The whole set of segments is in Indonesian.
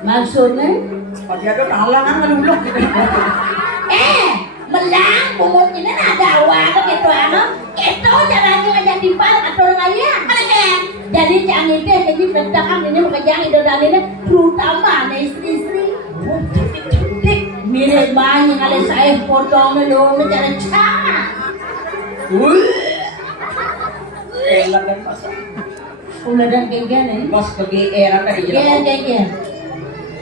Maksudnya? Dia tuh halangan ngeluluk gitu. Melang bumutnya ada awal gitu ano. Itu caranya ngajak dipal atau ngaya. Jadi jangan itu jadi bentakan ini makanya idolanya terutama istri-istri. Mirip banyak kali saya potong dulu cara cara. Enggak kan pas. Udah dan kayak Mas KGR tadi ya. Kayak.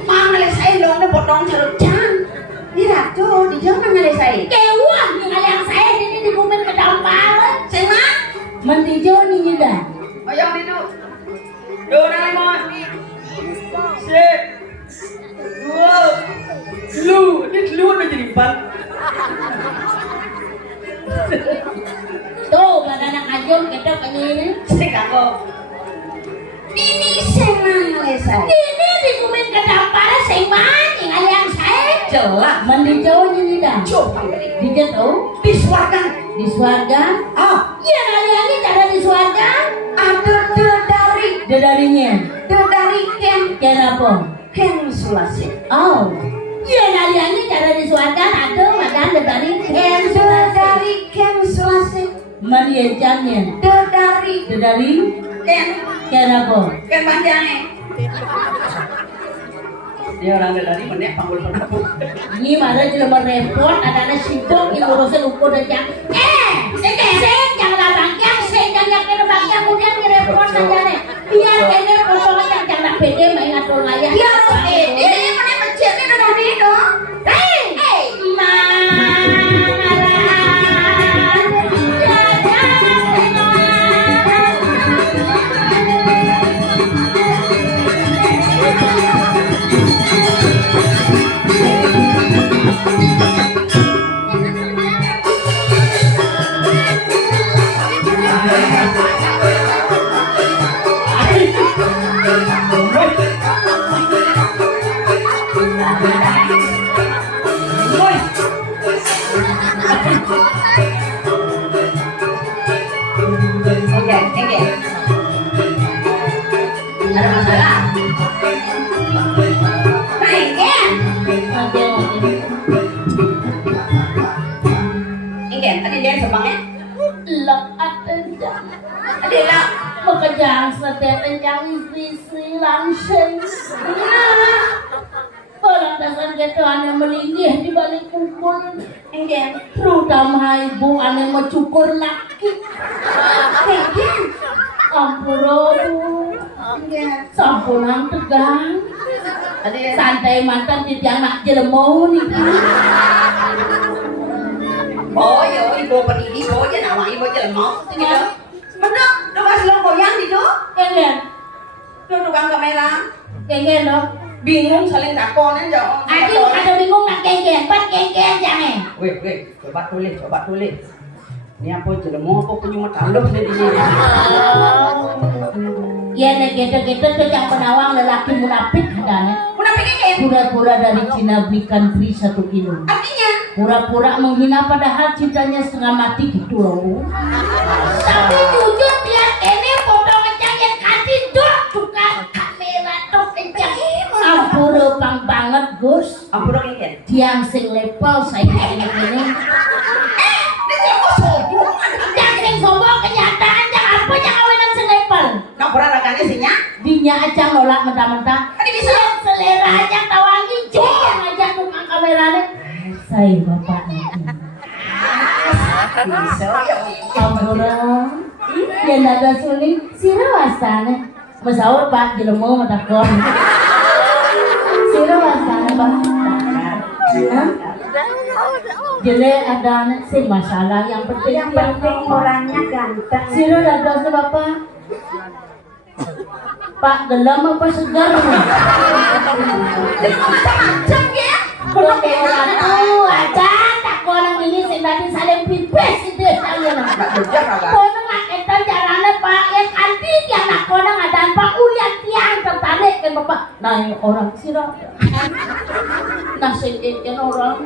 Mana le saya dong na potong carut jang. Di ratu di jang mana le saya. Kewah yang kalian saya ini di bumi kedampar. Saya Mentijo nih juga. Ayam itu. Dua nang mon. Se. Dua. Lu, ini lu udah jadi ban. Tuh, pada anak ajun kita ini. Saya kagok. Ini senang le saya. Ini di bumi kedampar seman yang kalian saya. Jelas. Mentijo ini dah. Coba Di jatuh. di swarga. Di swarga. Oh, Iya kalian ini cara di swarga. ada Dedarinya. dari Kenapa? Ken Sulasi. Oh. Iya kalian ini cara di swarga ada makan dedari Ken Dari Ken Sulasi. Mariajannya. Dedari Ken kenapa? Ken panjangnya. Dia orang dari mana panggul panggul. Ini mana jelema repot ada sibuk yang urusan ukur dan jang. Sen jangan bangkiang, sen jangan kena bangkiang kemudian direpot saja nih. Biar kena potongan yang jangan pede main atur layar. Dia ini mana macetnya udah dari itu. Hey, ada masalah. Baik ya. Ingin tadi dia sebangnya. Lok atendang. Tadi lah. Makajang seteteng istri langsung. Orang dasar gitu ane melingih di balik pukul. Ingin. Terutama ibu ane mau cukur laki. Ampura Bu. Sampunan tegang. Santai mantan di anak jelemo nih. Oh, yo ibu pendidi, ibu aja nama ibu jelema. Bener, lu pas lo goyang di tuh. Kengen. Tuh tukang kamera. Kengen dong. Bingung saling takon aja. Aduh, ada bingung nak kengen, pat kengen jangan. Weh, coba tulis. Ini apa jelema apa punya mata lu di sini. Ya nek gitu tuh yang penawang lelaki munafik katanya. Munafik kayak Pura-pura dari Cina belikan free 1 kilo. artinya Pura-pura menghina padahal cintanya setengah mati gitu loh. Tapi jujur biar ini foto kencang yang kasih dok tukang kamera tuh kencang. Ampura pang banget Gus. ampura kayak. Tiang sing level saya ini. Dia kok sombong. Yang sing sombong kenyataan yang apa yang kawinan sing level. Nak pernah rakannya sihnya? Dinya aja nolak mentah-mentah. Tadi bisa. Selera aja tawangi yang aja tukang kameranya. Saya bapak ini. Bisa ya. Ampura. Yang ada suling sira wasana. Masaur Pak jelemo mata kon. Sira wasana Pak. Jele ada anak sih masalah yang penting orangnya ganteng. Sira ada Bapak. Pak gelam apa segar nih? Macam-macam ya. Kalau orang tuh ada tak orang ini sing tadi saling pipes itu saya nak. Nak kerja kagak? Kono maketa jarane Pak ya kanti dia nak kono ada Pak ulian tiang tertarik ke Bapak. Nah ini orang sira. Nah sing orang.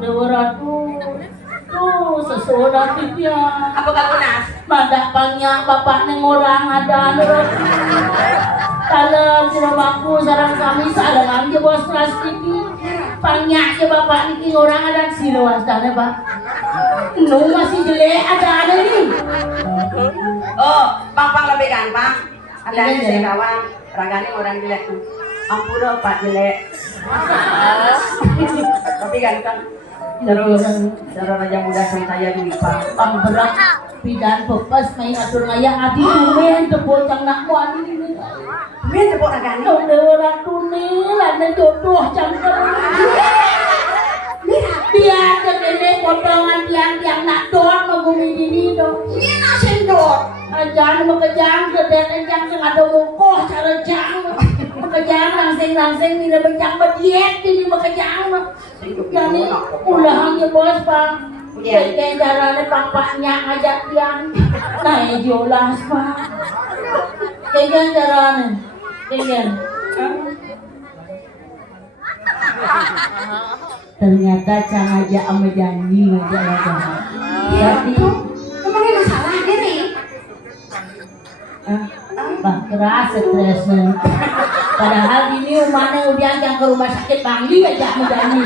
Dewa tuh sesuatu dia. Apa kamu nas? Pada pangnya bapak neng orang ada nurut. Kalau sirabaku sarang kami salah aja bos plastik. Pangnya ke bapak niki orang ada silawas dana Pak. Nu masih jelek ada nih. Oh, pang lebih gampang. Ada saya kawan, raganya orang jelek tuh. Ampura Pak jelek. Tapi ganteng. Terus raja muda saya di Pak. Pang berat pidan pepes main atur ngaya adi tulen tebocang nak muan ini. Dia tepuk raganya. Dong dewa tunil ada jodoh cangkel. Biar kene potongan tiang nak dot ngomongin ini dong. Ini nasi dot. Jangan makejang kedan jang sing ada mokoh cara jang. Makejang langsing tidak bencang bediet ini makejang. Jadi ulahnya bos Pak. Kayak caranya papanya ngajak tiang. Nah jelas Pak. Kayak caranya. Kayak. Ternyata cang aja ame janji ngajak ngajak. Berarti Emangnya masalah dia nih? Bah keras stresnya. Padahal ini umane udah yang ke rumah sakit Bangli aja menjadi.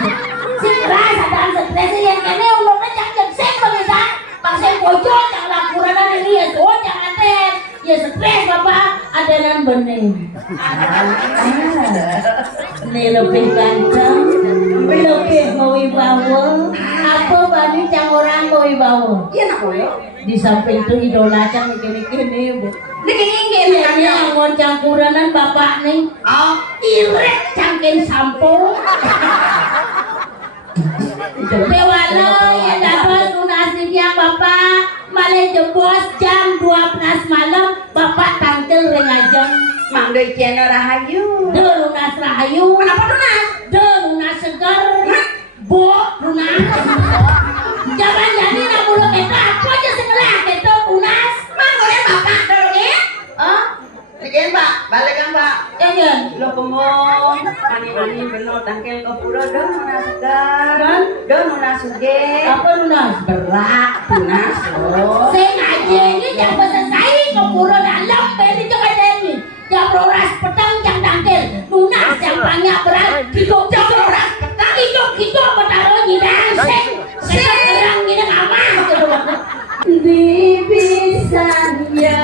Si keras ada stresnya yang kene umurnya jangan sek bangsa. Bangsa bocor yang laporan ini ya tuh jangan ten. Ya stres Bapak adenan bening. Ini lebih ganteng, lebih berwibawa. Apa bani cang orang berwibawa? Iya nak boyo. Di samping itu idola cang mikir-mikir nih Bu. Ini Yang mau campuranan bapak nih. Oh, Irek cangkin sampo. Dewala ya dapat lunas tiang bapak. Malah jebos jam 12 malam bapak tampil rengajeng. Mang Doi channel Rahayu. De lunas rahayu. Kenapa lunas? De lunas segar. Bo lunas. Jangan jadi nak bulu kita apa aja sebelah kita lunas. Mang boleh bapak dulu ya? Ah, Bikin Pak, balikan Pak. jangan. Lo kemong, mani-mani bener tangkel ke pura dah nuna segar, Kan? dah nuna suge, Apa lunas? berak, tunas lo. Saya ngaji ini yang selesai ke pura dalam beli jangan ini. Yang roras petang yang tangkel lunas yang banyak berat. Kiko roras petang kiko bertaruh nyidang sek serang nyidang aman. Dipisahnya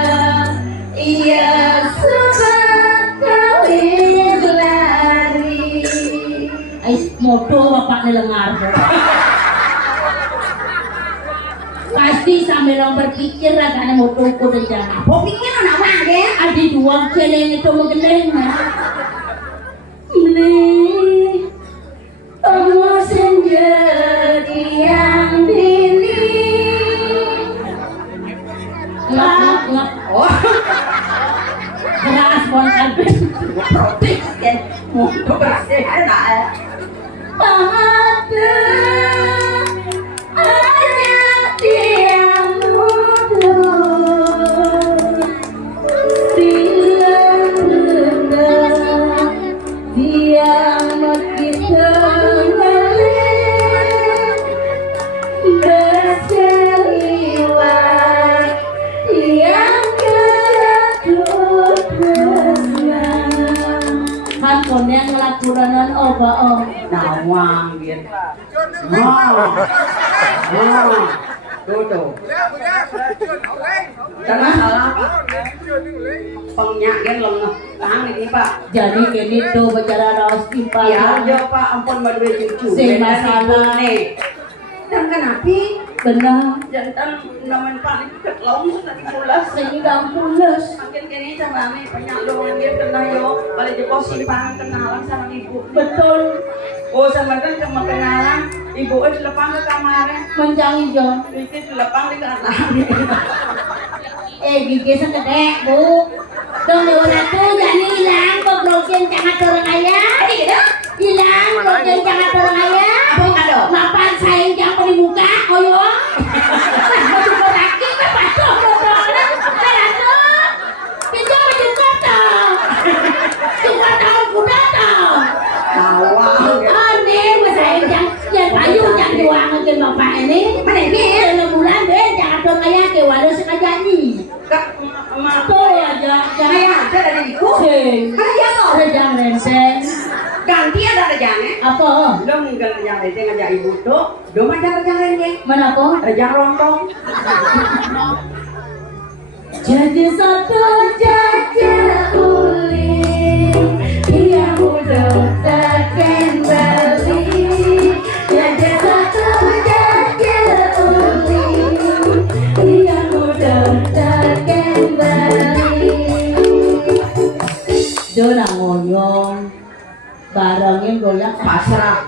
ia sobat kawin lari. Ais moto bapak nelengar. Pas pasti sambil orang berpikir ragane mau tuku dan jangan. Mau pikir anak wae. Adi dua celeng itu mengeneng. Ini kamu sendiri yang dini. Ngap. Oh, Keras pon kalben. protes kan. Mau berhasil enak. Ada dia mundur, dia rendah, dia makin tenggelam, berseliwat, yang kelatut berenang. Kan konen ngelakuran oba om. Nawang gitu. Tuh. Karena salah pengyakin lengah tangan ini Pak. Jadi kini tuh bicara raus impal. Ya aja Pak, ampun baru cucu. Sing masalah nih. Dan kenapa? Benar. Jantan naman paling ketlong sudah dipulas. Sehingga pulas. Makin kini caranya banyak lo yang kena yo. Balik jepos simpan kenalan sama ibu. Betul. Oh sama kan cuma kenalan. Ibu es lepang ke kamarnya. Menjangi John. Itu dilepang di kanan. Gigi segede bu. Tunggu tuh jadi hilang. Kok blokin jangan orang ayah. Hilang. Blokin jangan orang ayah. Apa kado? Mapan sayang jangan di muka. Oyo. Baju beraki. Pasok. Karena tuh. Kita juga tahu. Cuma tahu kuda tahu. Awal. Aneh. Sayang jangan. Ya payu jangan doang. Bapak ini. Mana ini? 6 bulan deh. Jangan orang ayah. Ke walau sengaja nih. Kak, Tuh aja, jangan ada dari ibu. sing. Ada apa? Rejang renseng. Ganti ada rejangnya. Apa? Lo mungkin rejang rejang ngajak ibu tuh. Do macam rejang rejang. Mana kok? Rejang rontong. Jadi satu jajah uling yang mudah takkan balik. Jadi satu jajah uling yang mudah takkan balik. Dona ngoyong barangnya goyang pasrah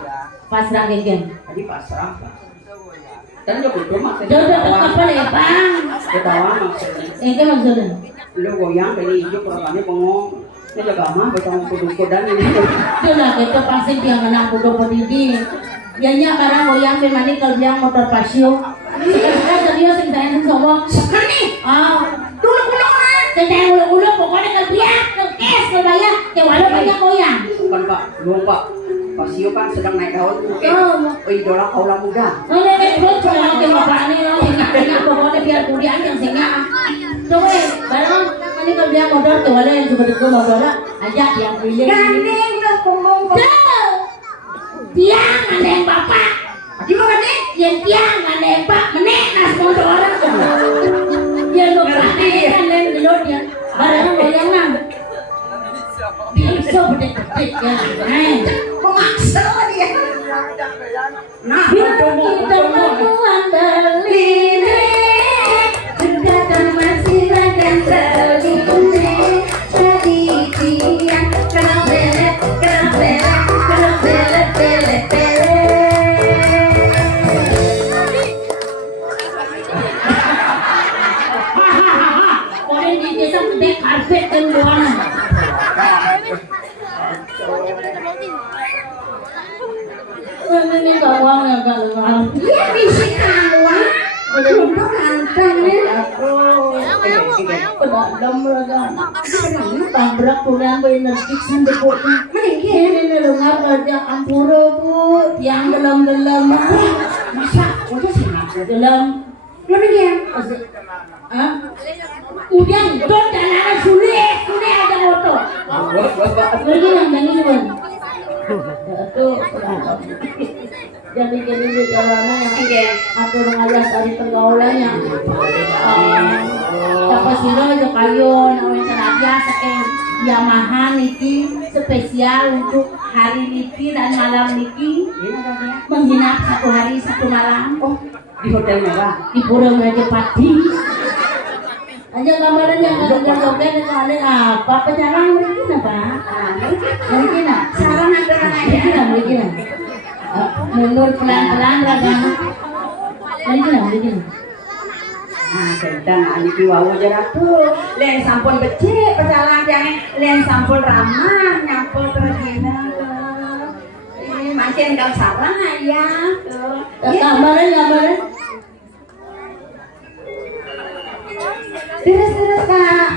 geng. Tadi pasrah. Dan juga itu maksudnya. Jodoh apa nih bang? Ketawa maksudnya. Itu maksudnya. Lo goyang dari hijau perangane pengong. Ini jaga mah betong kudu-kudan ini. Itu lah kita pasti dia menang kudu pedidi. Yanya barang goyang memani kalau dia motor pasio. Sekarang serius yang saya semua. Sekali. Dulu saya ulo pokoknya kalau dia kes kebayang ke walau banyak goyang. Bukan Pak, belum Pak. Pasio kan sedang naik daun. Idola kaula muda. Terus cuma ke bapak ini loh, ingat pokoknya biar kuliah yang singa. Coba barang ini kalau dia motor ke walau yang coba itu motor aja yang pilih. Gandeng lah ngomong. Tiang gandeng bapak. Di mana nih? Yang tiang gandeng pak menek nas motor. Dia lupa nih gandeng dulu dia. Barang goyang nang. Bisa bedek-bedek ya. Memaksa dia. Nah, Kita menemukan beline, juga masih akan terline. Jadi dia kalau belet. Boleh di desa gede karpet dan buana. Ini gawang ya kalau dia bisa kawan. Belum nantang ya. pedadam raga. Tabrak pulang ke energi sampai kota. Ini dengar kerja ampura bu, yang dalam. Masa udah senang. Dalam. Lebih dia. Udah dot jalan sulit ada motor. Lagi yang ini bang. Itu jadi di jalanan yang aku mengajar dari pergaulannya. Apa sih lo itu kayu nawan tenaga saking Yamaha niki spesial untuk hari niki dan malam niki menghinap 1 hari 1 malam. di hotel mewah. Di Pura Raja Pati. Aja gambaran yang joget kali apa pecalang mungkin apa? Mungkin Sarang ada aja. mungkin. Mundur pelan-pelan raga. Mungkin. Nah, kedan ani piwawu jara tuh. Len sampun becik pecalang jangan len sampun ramah nyampul tergina. Ini makin kau sarang ya. Gambaran. Terus Kak.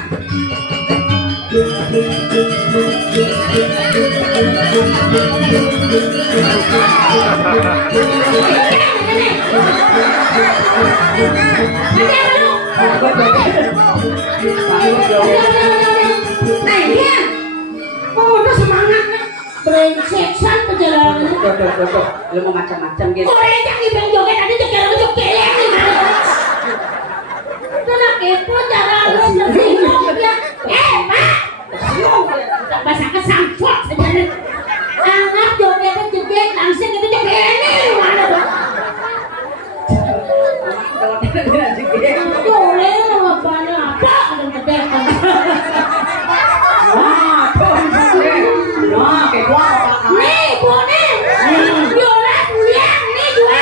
Nah ini ya, udah semangatnya. Brengseksan perjalanan. Tuh, lu mau macam-macam gitu. Kok yang ibang joget tadi joget Kena kepo cara lu singgung dia. Pak. Bahasa kesampot sebenarnya. Anak jogetnya joget langsung itu joget ini mana tuh? Boleh apanya apa ada joget. Nah, kayak gua apa? Nih, boleh. Biola kuliah nih dua.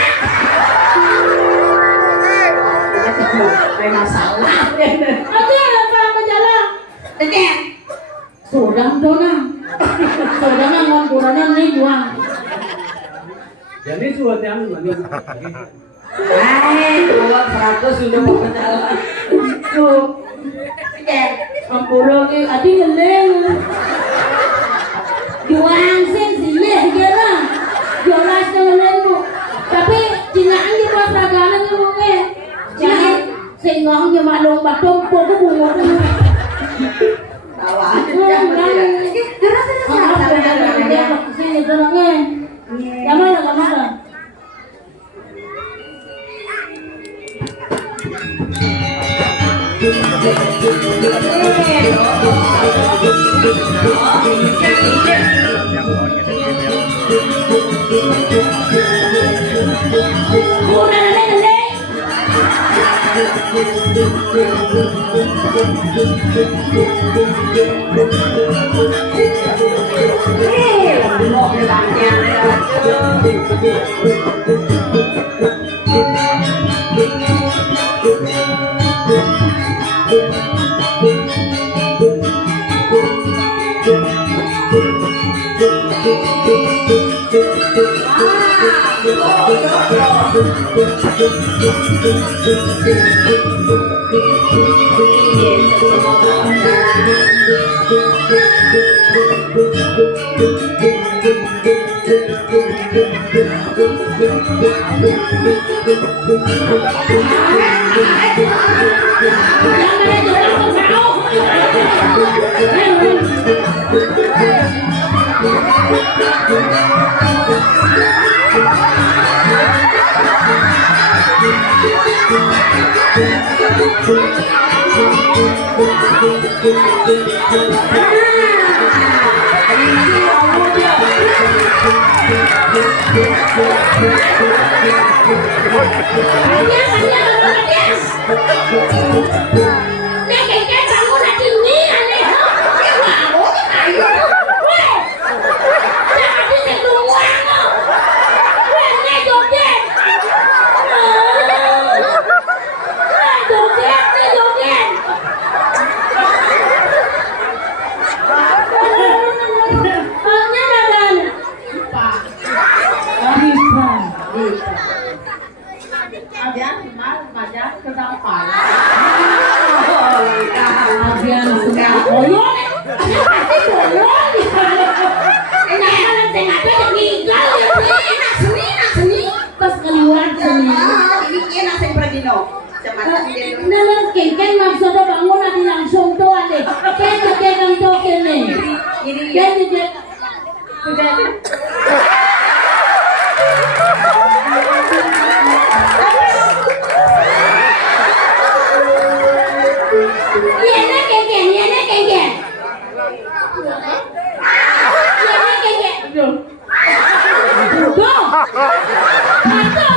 Ada masalah. Ada apa jalan? Teken. Sodang dona. Sodang ngon kurana nih dua. Jadi suatu yang mana? Keluar 100 sudah mau berjalan. Tuh. Teken. Ampura ke adi ngeleng. Juang sing silih kira. Jolas ngeleng bu. Tapi jinaan di pas raganan ni bunge. Jangan singong je maklum batum po ko bungo. Tawa aja. Terus Sini terangnya. Kamera.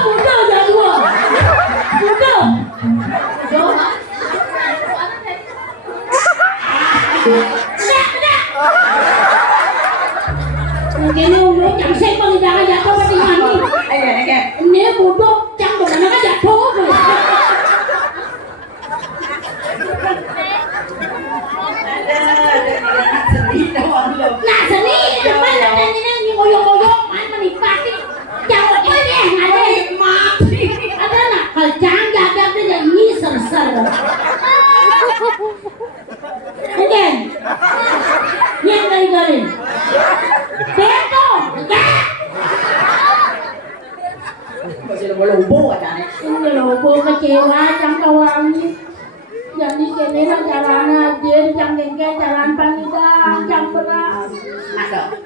Bodoh jadi Kini umur chẳng xem bao giờ ra jatuh pasti mandi. Ini bodoh chẳng có mana jatuh. Nah seni, mana dan ini ngoyong-ngoyong, mana menikmati. Jangan apa deh, ada mati. Ada nak kalcang jaga tu jadi ser-ser. Again, yang kali-kali. Beto, ini lobo kecewa jam kawan. Jadi kini lah jalan aja, jam gengge jalan panjang, jam beras.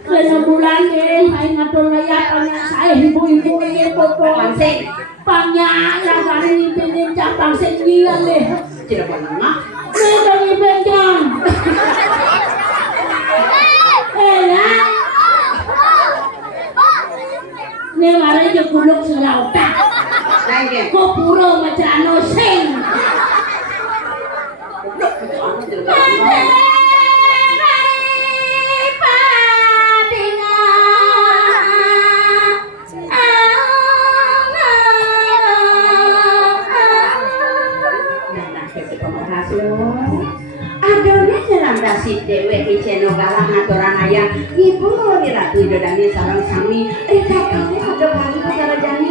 Selama bulan deh, saya ngatur raya panjang saya ibu-ibu ini foto panjang yang kali ini jam pangsek dia deh. Tidak pernah. Ini dari panjang. Elah. Ini lari je kuluk serauta. Kau pura macam anu sing. Si dewek iceno galang aturan ayah ibu diratu dodani sarang sami rika kami ada bagi pacara jani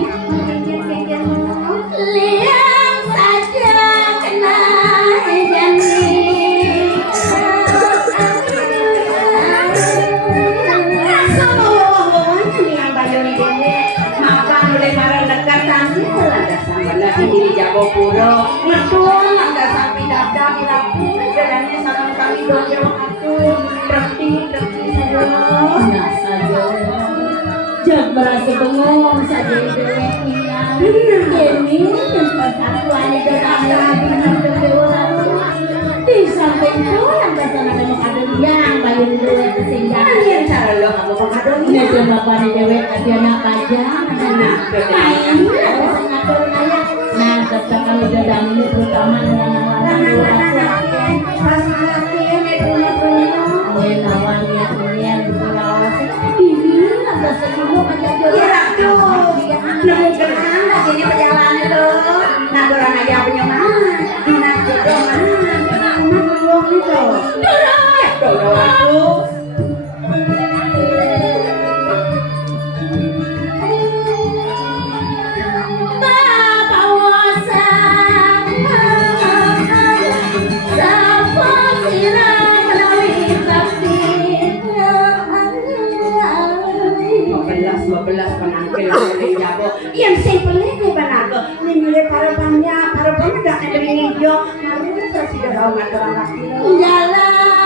liang saja kena jani semua liang bayoni dende makan oleh para dekat tani ada sambala di Jawa Puro ngetul ada sapi dada dirapu dodani sarang sami dojo aku berhenti saja jangan merasa bengong saja ini tempat satu ada di samping itu yang biasa namanya kadang yang bayun dua kesinggahan yang cara lo kamu kadang ini cuma pada dewek tadi anak aja main ada sengatur naya nah ketika kalau dadang ini terutama dengan pas lagi lawannya kemudian berlawas ini ada sebelum aja nemu kenal lagi ini perjalanan itu nah kurang aja punya mana nah jodoh mana belum itu jodoh aku belas penampilan dari Jawa yang simpelnya di Banago nilai para banyak dak ada hijau harus sudah tahu ngatur laki jalan